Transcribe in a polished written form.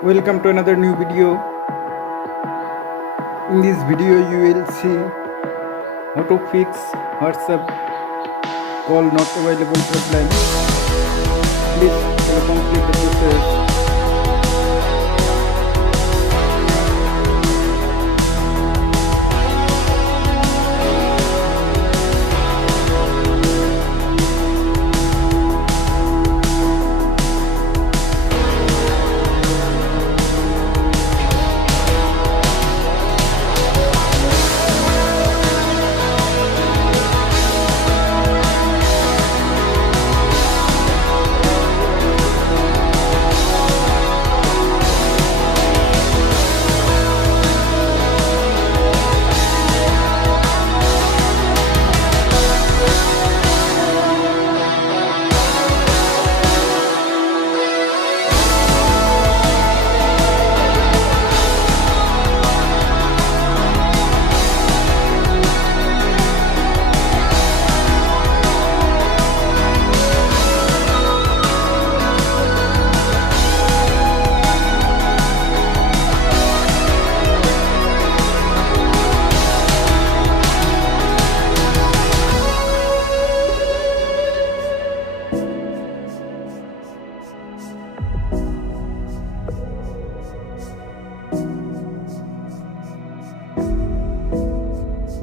Welcome to another new video. In this video you will see how to fix WhatsApp call not available problem. Please follow complete